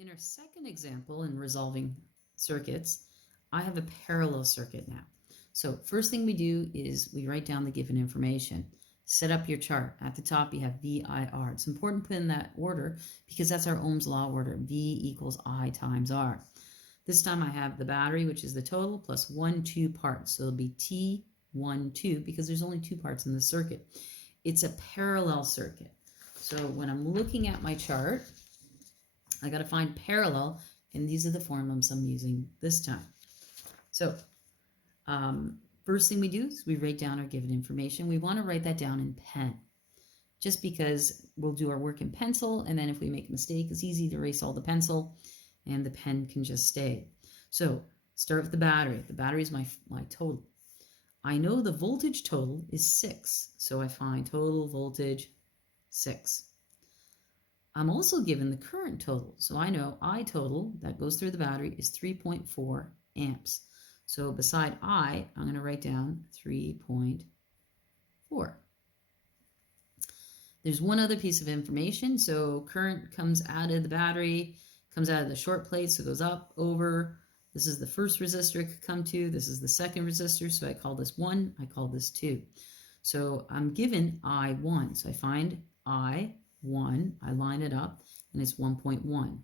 In our second example in resolving circuits, I have a parallel circuit now. So first thing we do is we write down the given information. Set up your chart. At the top you have VIR. It's important to put in that order because that's our Ohm's law order. V equals I times R. This time I have the battery, which is the total, plus 1, 2 parts. So it'll be T1, 2 because there's only 2 parts in the circuit. It's a parallel circuit. So when I'm looking at my chart, I got to find parallel, and these are the formulas I'm using this time. So first thing we do is we write down our given information. We want to write that down in pen, just because we'll do our work in pencil, and then if we make a mistake, it's easy to erase all the pencil, and the pen can just stay. So start with the battery. The battery is my total. I know the voltage total is 6, so I find total voltage 6. I'm also given the current total, so I know I total that goes through the battery is 3.4 amps. So beside I'm going to write down 3.4. There's one other piece of information. So current comes out of the battery, comes out of the short plate, so it goes up, over. This is the first resistor it could come to. This is the second resistor, so I call this 1, I call this 2. So I'm given I1, so I find I1, I line it up, and it's 1.1.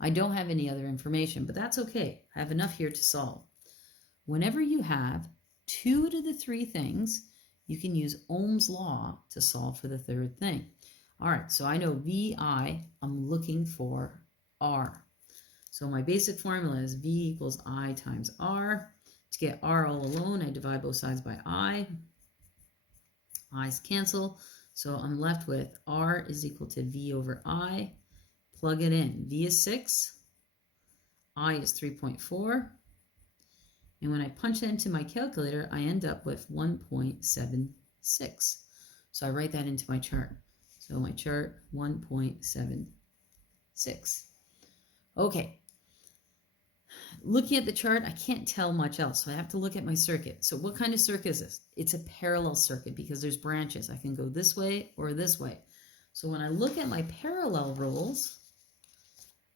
I don't have any other information, but that's okay. I have enough here to solve. Whenever you have 2 out of the 3 things, you can use Ohm's law to solve for the third thing. All right, so I know VI, I'm looking for R. So my basic formula is V equals I times R. To get R all alone, I divide both sides by I. I's cancel, so I'm left with R is equal to V over I. Plug it in. V is 6, I is 3.4, and when I punch that into my calculator, I end up with 1.76. So I write that into my chart. So my chart, 1.76. Okay. Looking at the chart, I can't tell much else, so I have to look at my circuit. So what kind of circuit is this? It's a parallel circuit because there's branches. I can go this way or this way. So when I look at my parallel rules,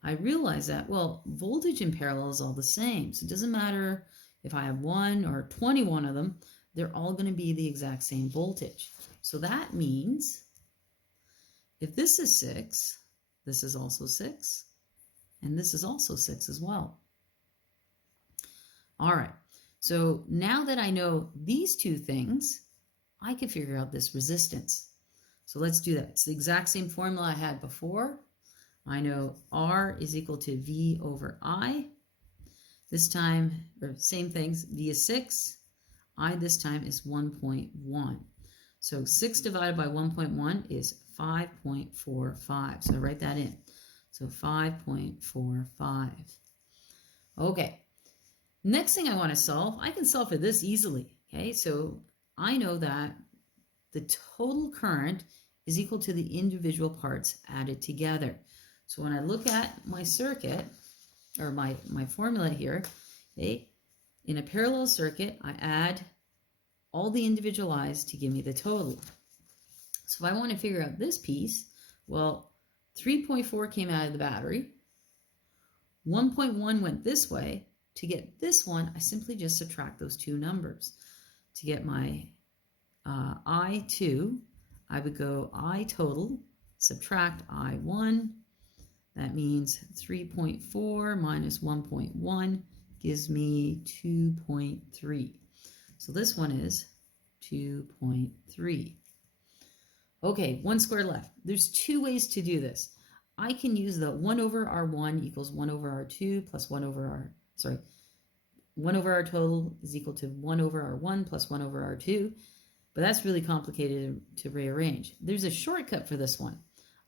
I realize that, well, voltage in parallel is all the same. So it doesn't matter if I have 1 or 21 of them, they're all going to be the exact same voltage. So that means if this is 6, this is also 6, and this is also 6 as well. All right, so now that I know these 2 things, I can figure out this resistance. So let's do that. It's the exact same formula I had before. I know R is equal to V over I. This time, or same things, V is 6. I this time is 1.1. So 6 divided by 1.1 is 5.45. So I write that in. So 5.45. Okay. Next thing I want to solve, I can solve for this easily. Okay, so I know that the total current is equal to the individual parts added together. So when I look at my circuit, or my formula here, okay, in a parallel circuit, I add all the individual I's to give me the total. So if I want to figure out this piece, well, 3.4 came out of the battery, 1.1 went this way. To get this one, I simply just subtract those 2 numbers. To get my I2, I would go I total, subtract I1. That means 3.4 minus 1.1 gives me 2.3. So this one is 2.3. Okay, 1 square left. There's 2 ways to do this. I can use the 1 over R1 equals 1 over R2 plus 1 over 1 over R total is equal to 1 over R1 plus 1 over R2, but that's really complicated to rearrange. There's a shortcut for this one.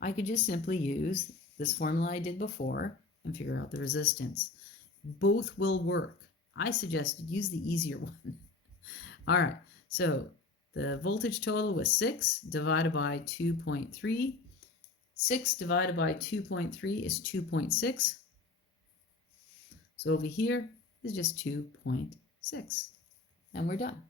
I could just simply use this formula I did before and figure out the resistance. Both will work. I suggest use the easier one. All right, so the voltage total was 6 divided by 2.3. 6 divided by 2.3 is 2.6. So over here is just 2.6. And we're done.